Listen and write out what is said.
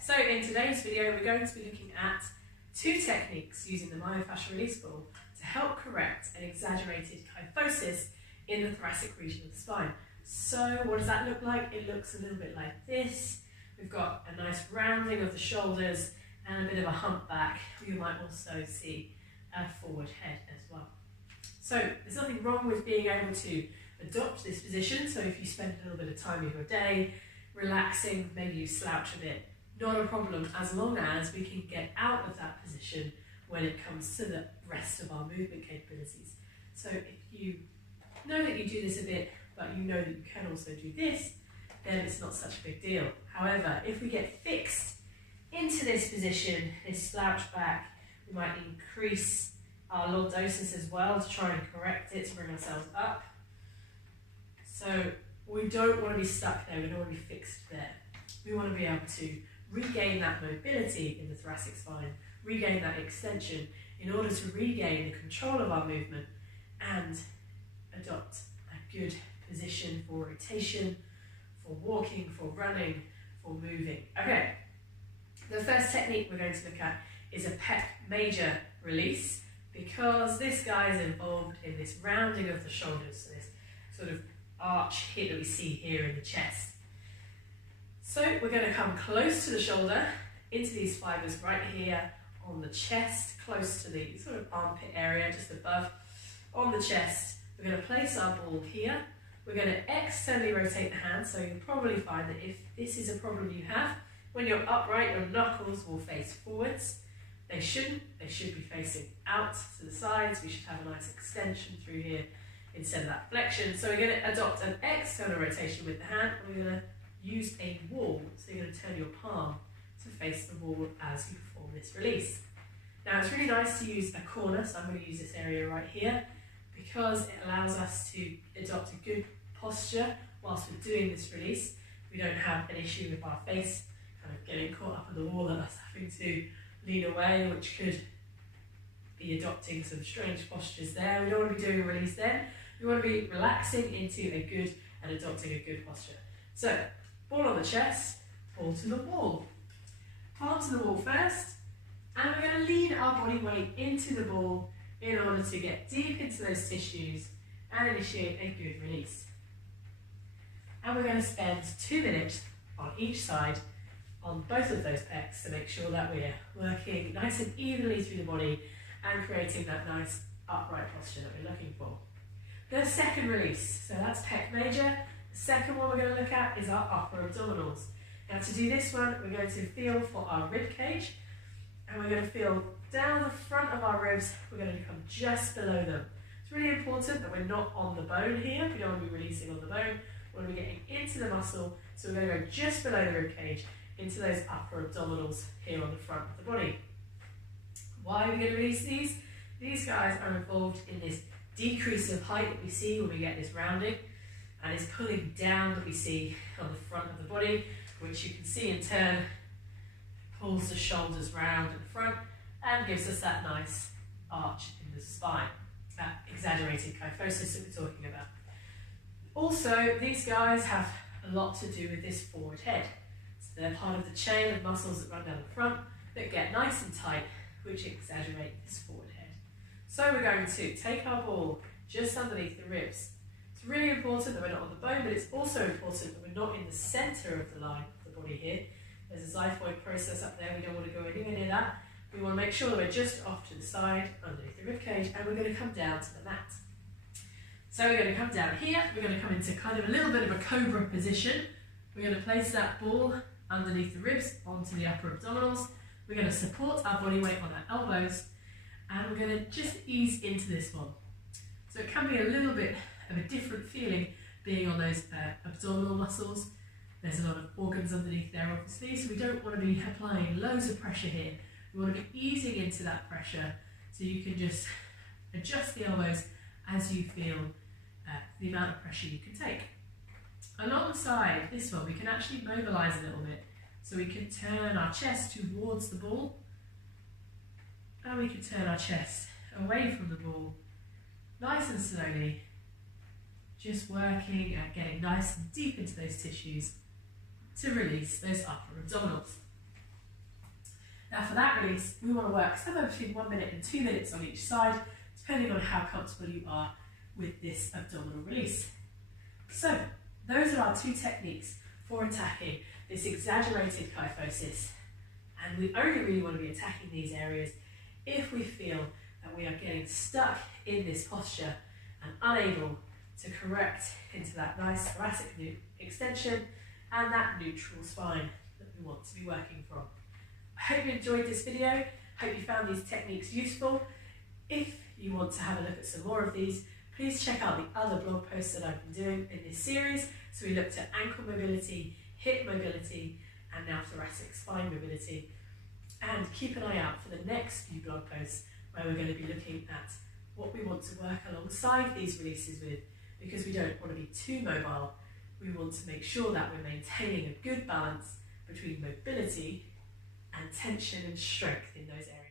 So in today's video we're going to be looking at two techniques using the myofascial release ball to help correct an exaggerated kyphosis in the thoracic region of the spine. So what does that look like? It looks a little bit like this. We've got a nice rounding of the shoulders and a bit of a hump back. You might also see a forward head as well. So there's nothing wrong with being able to adopt this position. So if you spend a little bit of time in your day relaxing, maybe you slouch a bit, not a problem, as long as we can get out of that position when it comes to the rest of our movement capabilities. So if you know that you do this a bit, but you know that you can also do this, then it's not such a big deal. However, if we get fixed into this position, this slouch back, we might increase our lordosis as well to try and correct it, to bring ourselves up. So we don't want to be stuck there, we don't want to be fixed there. We want to be able to regain that mobility in the thoracic spine, regain that extension in order to regain the control of our movement and adopt a good position for rotation, for walking, for running, for moving. Okay, the first technique we're going to look at is a pec major release, because this guy is involved in this rounding of the shoulders, so this sort of arch here that we see here in the chest. So we're going to come close to the shoulder, into these fibres right here on the chest, close to the sort of armpit area, just above, on the chest. We're going to place our ball here. We're going to externally rotate the hand, so you'll probably find that if this is a problem you have, when you're upright, your knuckles will face forwards. They shouldn't, they should be facing out to the sides. We should have a nice extension through here instead of that flexion. So we're going to adopt an external rotation with the hand. We're going to use a wall, so you're going to turn your palm to face the wall as you perform this release. Now it's really nice to use a corner, so I'm going to use this area right here, because it allows us to adopt a good posture whilst we're doing this release. We don't have an issue with our face kind of getting caught up in the wall and us having to lean away, which could be adopting some strange postures there. We don't want to be doing a release then. We want to be relaxing into a good and adopting a good posture. So, ball on the chest, ball to the wall. Palm to the wall first, and we're going to lean our body weight into the ball in order to get deep into those tissues and initiate a good release. And we're going to spend 2 minutes on each side on both of those pecs to make sure that we're working nice and evenly through the body and creating that nice upright posture that we're looking for. The second release, so that's pec major. The second one we're going to look at is our upper abdominals. Now to do this one, we're going to feel for our rib cage, and we're going to feel down the front of our ribs. We're going to come just below them. It's really important that we're not on the bone here. We don't want to be releasing on the bone. We want to be getting into the muscle, so we're going to go just below the rib cage into those upper abdominals here on the front of the body. Why are we going to release these? These guys are involved in this decrease of height that we see when we get this rounding, and this pulling down that we see on the front of the body, which you can see in turn pulls the shoulders round in front and gives us that nice arch in the spine, that exaggerated kyphosis that we're talking about. Also, these guys have a lot to do with this forward head. So they're part of the chain of muscles that run down the front that get nice and tight, which exaggerate this forward head. So we're going to take our ball just underneath the ribs. It's really important that we're not on the bone, but it's also important that we're not in the centre of the line of the body here. There's a xiphoid process up there, we don't want to go anywhere near that. We want to make sure that we're just off to the side, underneath the rib cage, and we're going to come down to the mat. So we're going to come down here, we're going to come into kind of a little bit of a cobra position. We're going to place that ball underneath the ribs onto the upper abdominals. We're going to support our body weight on our elbows, and we're going to just ease into this one. So it can be a little bit of a different feeling being on those abdominal muscles. There's a lot of organs underneath there obviously, so we don't want to be applying loads of pressure here. We want to be easing into that pressure, so you can just adjust the elbows as you feel the amount of pressure you can take. Alongside this one, we can actually mobilise a little bit. So we can turn our chest towards the ball, and we can turn our chest away from the ball, nice and slowly, just working at getting nice and deep into those tissues to release those upper abdominals. Now for that release, we want to work somewhere between 1 minute and 2 minutes on each side, depending on how comfortable you are with this abdominal release. So those are our 2 techniques for attacking this exaggerated kyphosis. And we only really want to be attacking these areas if we feel that we are getting stuck in this posture and unable to correct into that nice thoracic extension and that neutral spine that we want to be working from. I hope you enjoyed this video. Hope you found these techniques useful. If you want to have a look at some more of these, please check out the other blog posts that I've been doing in this series. So we looked at ankle mobility, hip mobility, and now thoracic spine mobility. And keep an eye out for the next few blog posts where we're going to be looking at what we want to work alongside these releases with, because we don't want to be too mobile. We want to make sure that we're maintaining a good balance between mobility and tension and strength in those areas.